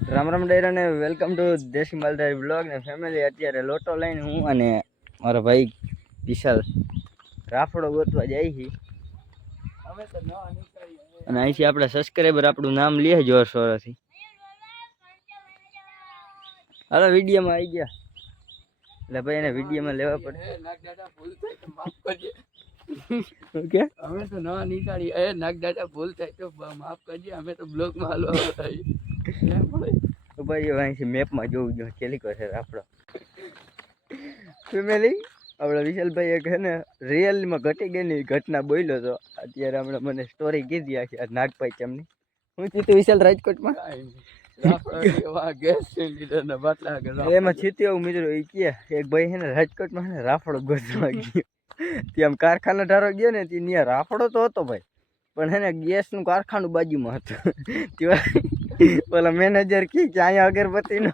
રામ રામ ડાયરા ને welcome to દેશી માલધારી blog ને ફેમિલી. અત્યારે લોટો લઈને હું અને મારો ભાઈ વિશાલ રાફડો ગોતવા જાય છે. અને અહીંથી આપણા સબસ્ક્રાઈબર આપણું નામ લે જોર શોરથી. હાલો વિડીયોમાં આવી ગયા એટલે ભાઈ એને વિડીયોમાં લેવા પડે. ઓકે અમે તો નવા નીકાળી એ નાગ દાદા ભૂલ થાય તો માફ કરજે. અમે તો બ્લોગમાં હાલવા થાય તો ભાઈ અહીંથી મેપમાં જોવું જોઈએ કેલી કહે છે આપણો ફેમિલી. આપણા વિશાલભાઈ એક છે ને રિયલમાં ઘટી ગયેલી ઘટના બોલ્યો હતો. અત્યારે હમણાં મને સ્ટોરી કીધી આખી આ નાગભાઈ ચમની. હું થયું વિશાલ રાજકોટમાં એમાં છીતી એવું મિત્રો એ કે એક ભાઈ છે ને રાજકોટમાં છે ને રાફડો ગોતવા ગયો. ત્યાં આમ કારખાના ઢારો ગયો ને ત્યાં રાફડો તો હતો ભાઈ, પણ હે ને ગેસનું કારખાનું બાજુમાં હતું. ત્યાં પેલા મેનેજર કે અહીંયા અગરબત્તી ન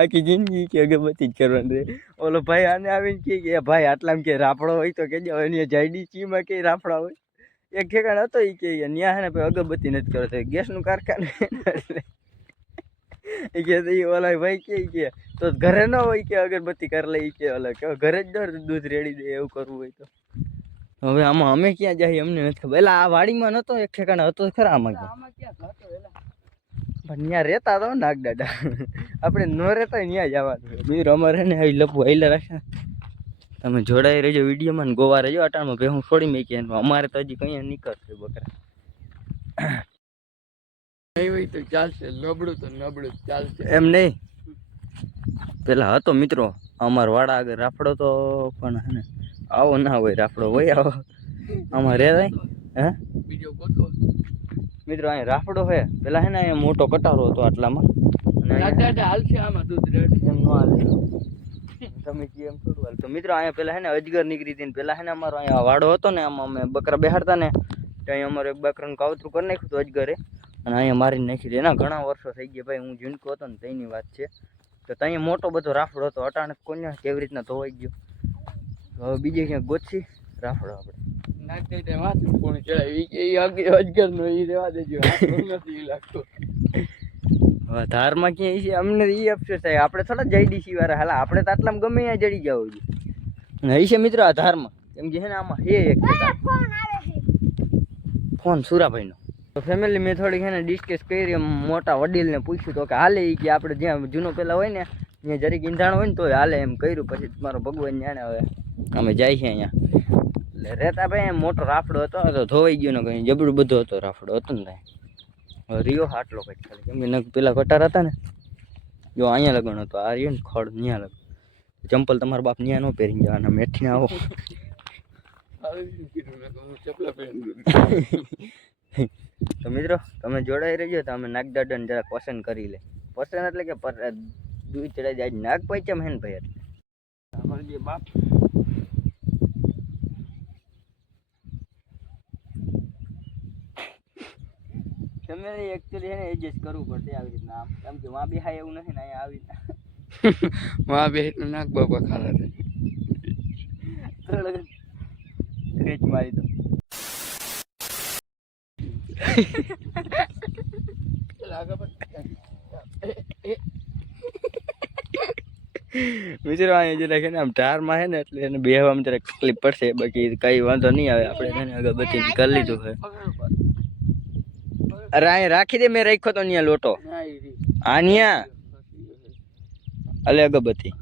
આખી જિંદગી કે અગરબત્તી જ કરવાની રે. ઓલો ભાઈ આને આવીને કે ભાઈ આટલામાં કે રાફડો હોય તો કે જાયડી ચીમાં કે રાફડા હોય. એક ઠેકાણ હતો એ કે ન્યા હે ને અગરબત્તી નથી કરતો ગેસનું કારખાનું. એ કે ઓલા ભાઈ કે તો ઘરે ન હોય કે અગરબત્તી કરી લે કે ઓલા કે ઘરે જ દૂધ રેડી દે એવું કરવું હોય તો. હવે આમાં અમે ક્યાં જઈએ અમને નથી ખબર. એટલે આ વાડીમાં નતો એક ઠેકાણે હતો ખરા આમાં પણ ત્યાં રહેતા હતો નાગ દાદા. આપણે ન રહેતા ત્યાં જવાનું બીજું અમારે ને આવી લપવું હાઈલા રાખે. તમે જોડાઈ રહેજો વિડીયોમાં ને ગોવા રહેજો. અટાણમાં ભેહું છોડી મૂકી અમારે તો હજી કઈ નીકળશે બકરા. તો ચાલશે, નબળું તો નબળું ચાલશે એમ નહીં. પેલા હતો મિત્રો અમાર વાડા આગળ રાફડો તો, પણ હે ને આવો ના હોય રાફડો હોય આવો આમાં રે હે બીજો ગોતો મિત્રો. અહીંયા રાફડો હે પેલા હે ને અહીંયા મોટો કટારો હતો આટલામાં. હાલશે આમાં દૂધ રેડ એમ નો હાલે તમે કેમ થોડું હાલ. તો મિત્રો અહીંયા પેલા હે ને અજગર નીકળી હતી ને પેલા હે ને અમારો અહીંયા વાડો હતો ને આમાં અમે બકરા બેહાડતા ને તો અહીંયા અમારે એક બકરાનું કાવતરું કરી નાખ્યું હતું અજગરે અને અહીંયા મારીને નાખી દે. એના ઘણા વર્ષો થઈ ગયા ભાઈ, હું ઝીણકો હતો ને તેની વાત છે. તો ત્યાં મોટો બધો રાફડો હતો. અટાણે કોને કેવી રીતના ધોવાઈ ગયો. હવે બીજે ક્યાંક ગોતશી રાફડો આપણે નાખી દે માથું કોણ ચડાવી અજગર નો ઈ રહેવા દેજો. નથી લાગતો ધારમાં ક્યાંય છે અમને એ અફસોસ થાય. આપણે થોડા જઈ ડીસી વાળા હાલા આપણે તો આટલામાં ગમે ત્યાં જડી જવું જોઈએ. હઈ છે મિત્રો આ ધારમાં કેમ કે છે ને આમાં હે એક ફોન સુરાભાઈનો. તો ફેમિલી મેં થોડીક છે ને ડિસ્કસ કરી મોટા વડીલને પૂછ્યું તો કે હાલે એ કે આપણે જ્યાં જૂનો પેલા હોય ને ત્યાં જરીક ઈંધાણ હોય ને તો હાલે એમ કર્યું. પછી મારો ભગવાન જાણે હવે અમે જાય છે અહીંયા. એટલે રહેતા ભાઈ મોટો રાફડો હતો તો ધોવાઈ ગયો ને કંઈ જબરું બધો હતો રાફડો હતો ને ભાઈ. રિયો આટલો કંઈક ખાલી કેમ કે પેલા કટાર હતા ને જો અહીંયા લગન હતો. આ રહ્યો ને ખડ ત્યાં લગન. ચંપલ તમારા બાપ ત્યાં ન પહેરીને જવાના મેઠીને આવો. તો મિત્રો તમે જોડાઈ રહેજો તો અમે નાગદાદાને જરા પસંદ કરી લે. પસંદ એટલે કે દૂધ ચડાઈ જાય નાગ પૈચમ હે ને ભાઈ. એટલે અમારે જે બાપ તમે એકચ્યુઅલી એને એડજસ્ટ કરવું પડશે આવી રીતના આમ. કેમ કે માં બેહાય એવું નથી ને અહીંયા આવી માં બે નાક બાપા ખાલા રેચ મારી દો. મિત્રો અહીંયા જરા છે ને આમ ધારમાં છે ને એટલે એને બેહવામાં જરા તકલીફ પડશે. બાકી કઈ વાંધો નહીં આવે. આપણે છે ને અગરબત્તી કરી લીધું છે. અરે અહીંયા રાખી દે, મેં રાખ્યો તો અહીંયા લોટો અહીંયા અલે અગરબત્તી.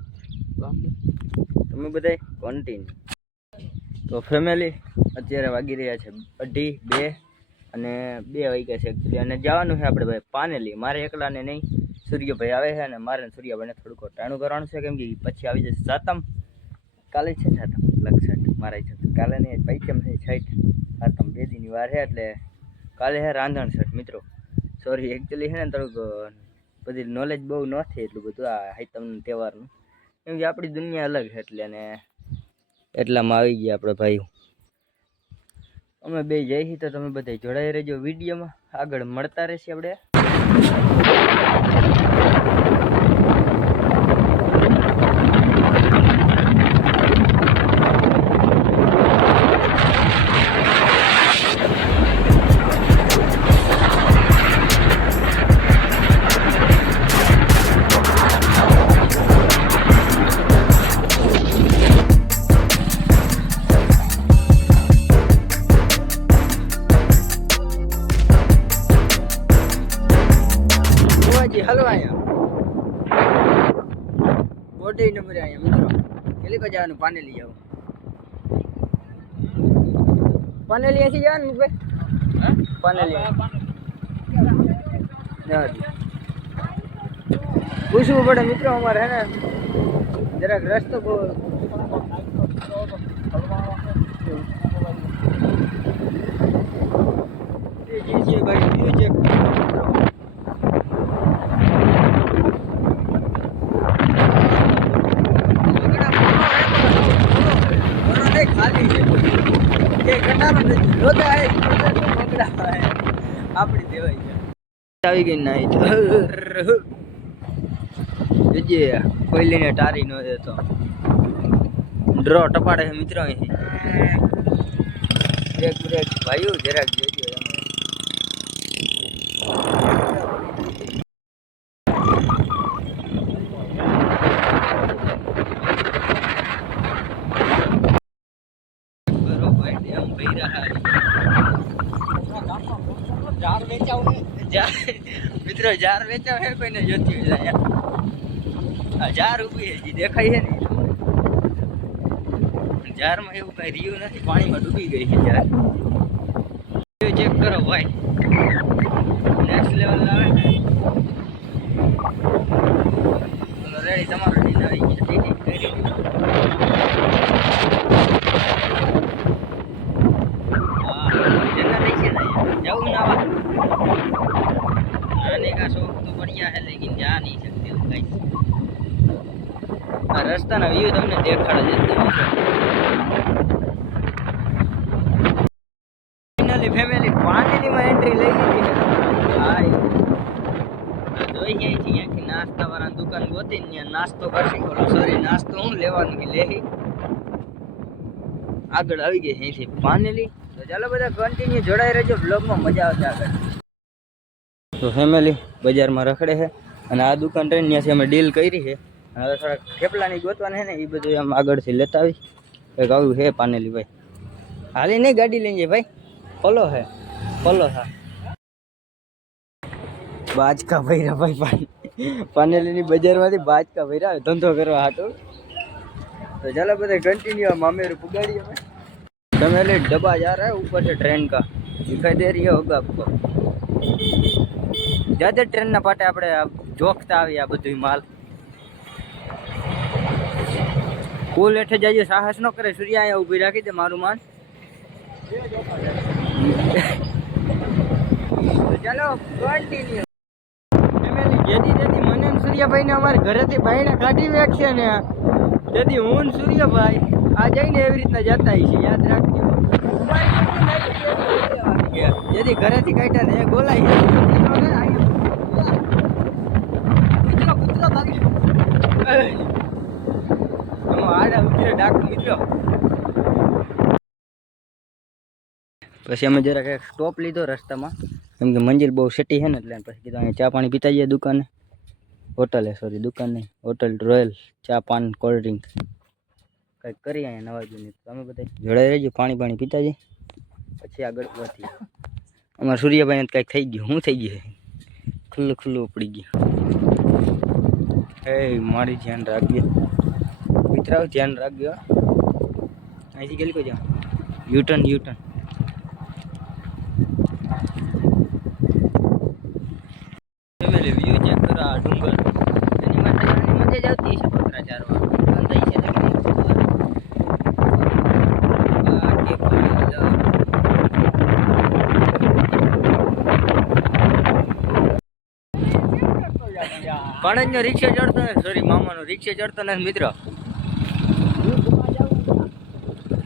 તમે બધા કન્ટિન્યુ. તો ફેમિલી અત્યારે વાગી રહ્યા છે 2:30 અને 2 વાગ્યા છે એકચ્યુઅલી. અને જવાનું છે આપણે ભાઈ પાનેલી. મારે એકલાને નહીં, સૂર્યભાઈ આવે છે અને મારે સૂર્યભાઈને થોડુંક ટાણું કરવાનું છે. કેમ કે પછી આવી જશે સાતમ. કાલે છે સાતમ લક્ષટ મારા છે કાલે નહીં પૈચમ છે 6 સાતમ 2 દીની વાર છે. એટલે કાલે હે રાંધણ છે મિત્રો. સોરી એકચ્યુઅલી છે ને થોડુંક બધી નોલેજ બહુ નથી એટલું બધું આ હાઈતમનું તહેવારનું. કેમ કે આપણી દુનિયા અલગ છે એટલે ને એટલામાં આવી ગયા આપણે ભાઈ. અમે બે જઈએ તો તમે બધા જોડાઈ રહેજો વિડીયોમાં. આગળ મળતા રહેશે આપણે. હાલો અહીંયા બોડી નંબર અહીંયા મિત્રો કેટલી કો જવાનું પાનેલી જાવ પાનેલી અહીંથી જવાનું ભાઈ હા પાનેલી પૂછવું પડે મિત્રો અમારે હે ને જરાક રસ્તો બહુ ભાઈ વ્યૂ ચેક ખાલી છે ઘટાડો નથી રોતા આપણી દેવાય છે આવી ગઈ નાઈ જોજે કોઈ લઈને ટારી ન દેતો ડ્રો ટપાડે છે મિત્રો અહીં બ્રેક ભાઈઓ જરાક જોજો મિત્રો જાર વેચાવ હે કોઈને જોતી હોય જાર ઉભી હજી દેખાય છે ને જારમાં એવું કઈ રહ્યું નથી પાણીમાં ડૂબી ગઈ છે જાર ચેક કરો ભાઈ નેક્સ્ટ લેવલ આવે ને રેડી તમારો ડીન આવી ગયો ટીટી કરી હા જન્નત છે ને જવું ના આવે आने का शौक तो बढ़िया है लेकिन जा नहीं सकते हो गाइस आ रास्ता ना व्यू तुमने देखाड़ा जल्दी फाइनली फैमिली पानी में एंट्री લઈ લીધી છે હાય જોઈ ગઈ છે કે નાસ્તા વાળા દુકાન ગોતી ને નાસ્તો કરશી બોલો સોરી નાસ્તો હું લેવાનું કે લેહી આગળ આવી ગઈ છે અહીંથી ફાઇનલી તો ચાલો બધા કન્ટિન્યુ જોડાઈ રહેજો વ્લોગમાં મજા આવશે આગળ તો ફેમિલી બજારમાં રખડે છે અને આ દુકાન રહીને ત્યાંથી અમે ડીલ કરી છે હવે થોડાક થેપલાની ગોતવાના છે ને એ બધું આમ આગળથી લેતા આવી કંઈક આવ્યું છે પાનેલી ભાઈ હાલી નહીં ગાડી લઈને જાય ભાઈ ફોલો છે ફોલો હા બાજકા ભૈરા ભાઈ પાનેલીની બજારમાંથી બાજકા ભૈરા ધંધો કરવા હાટું तो चलो બધા कंटिन्यू मामेरू पुगाड़ी हमें फैमिली डब्बा जा रहा है ऊपर से ट्रेन का दिखाई दे रही होगा आपको ज्यादा ट्रेन ना पाटे આપણે જોખતા આવી આ બધું માલ કુલ એઠે જઈએ સાહસ ન કરે સૂર્યા અહીંયા ઊભી રાખી દે મારું માન તો ચાલો કન્ટિન્યુ ફેમિલી જેદી મને સૂર્યાભાઈ ને અમાર ઘરેથી ભાઈને કાઢી વેકશે ને તેથી હું સૂર્યભાઈ આ જઈને એવી રીતના જતા છે યાદ રાખજો જેથી ઘરેથી કાઢ્યા ને એ બોલાય પછી અમે જરાક એક સ્ટોપ લીધો રસ્તામાં કેમ કે મંજિલ બહુ સેટી છે ને એટલે પછી કીધું અહીંયા ચા પાણી પીતા જઈએ દુકાને હોટલ સોરી દુકાન નહીં હોટલ રોયલ ચા પાન કોલ્ડ ડ્રિંક કંઈક કરીએ અહીંયા નવા જૂની તમે બધા જોડાઈ રહેજો પાણી પીતા જઈએ પછી આગળ વધીએ અમારા સૂર્યભાઈને કંઈક થઈ ગયું શું થઈ ગયું ખુલ્લું ઉપડી ગયું એ મારી ધ્યાન રાખજો મિત્ર ધ્યાન રાખજો અહીંથી ગેલી કોઈ જાઓ યુટર્ન ફેમિલી વ્યૂ ચેક કરો આ ડુંગર એની માટે મજા જ આવતી છે પતરા ચારવા અંધાઈ છે કણજનો રિક્ષા ચડતો ને સોરી મામાનો રિક્ષા ચડતો ને મિત્ર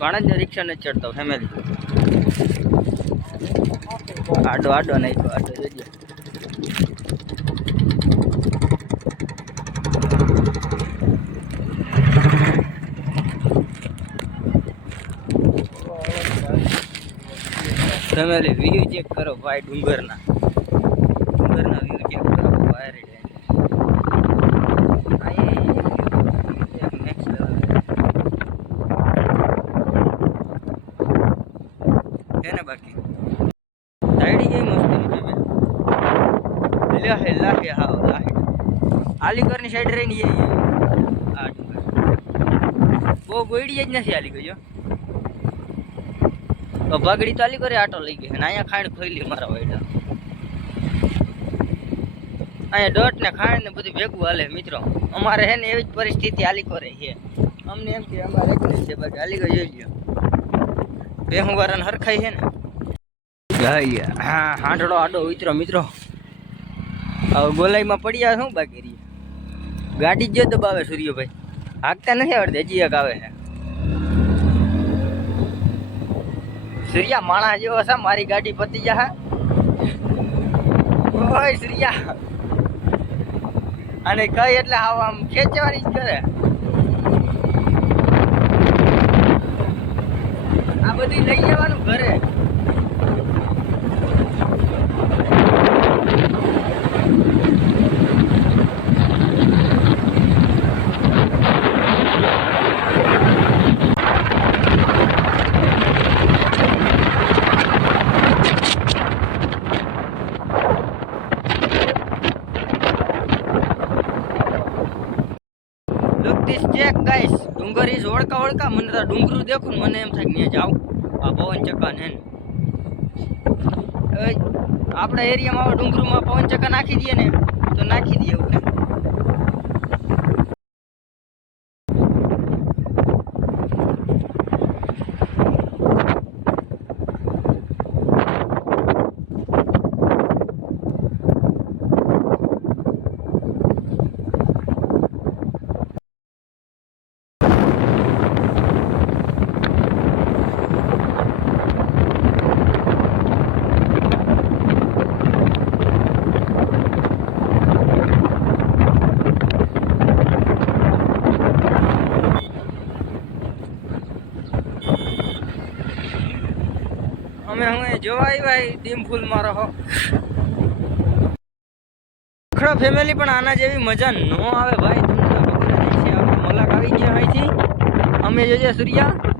કણજનો રિક્ષા નથી ચડતો ફેમિલી આડો નાખ્યો આડો જોજો ફેમિલી વ્યૂ ચેક કરો ભાઈ ડુંગરના વ્યૂ ચેક કરો ભાઈ બાકી સાઈડી ગઈ મસ્ત લાહે લાહે હાવ લાહે આલીગઢની સાઈડ રહીને એ આ ડુંગર બહુ ગોઈડી જ નથી આલીગઢ જો પગડી તો આલીગઢે આટો લઈ ગઈ અને અહીંયા ખાંડ ખોઈલી મારા વાયડા અહીંયા ડટ ને ખાંડ ને બધું ભેગું હાલે મિત્રો અમારે હે ને એવી જ પરિસ્થિતિ આલીગઢે છે અમને એમ કે અમારે એક છે બાકી આલીગઢ જોઈ લ્યો બેહું વાળાને હરખાઈ છે ને હા હાંડળો આડો ઉતરો મિત્રો હવે ગોલાઈમાં પડ્યા શું બાકી રહી ગાડી જ દબાવે સૂર્યભાઈ હાંકતા નથી આવડતી હજી એક આવે છે સૂર્યા માણા જેવો છે મારી ગાડી પતી જા ઓય સૂર્યા અને કઈ એટલે આમ ખેંચવાની જ કરે આ બધી લઈ જવાનું ઘરે Look this check guys ડુંગર is ઓળકા મને તો ડુંગરું દેખું મને એમ થાય કે જાવ આ પવન ચક્કા ને આપણા એરિયામાં આવા ડુંગરુમાં પવન ચક્કા નાખી દઈએ ને તો નાખી દઈએ એવું અમે હું જોવા આવ્યા ડીમ ફૂલ મારો હો ખડો ફેમિલી પણ આના જેવી મજા ન આવે ભાઈ તમને તો ખબર જ છે આપણે મલાક આવી ગયા અહીંથી અમે જોજે સૂર્યા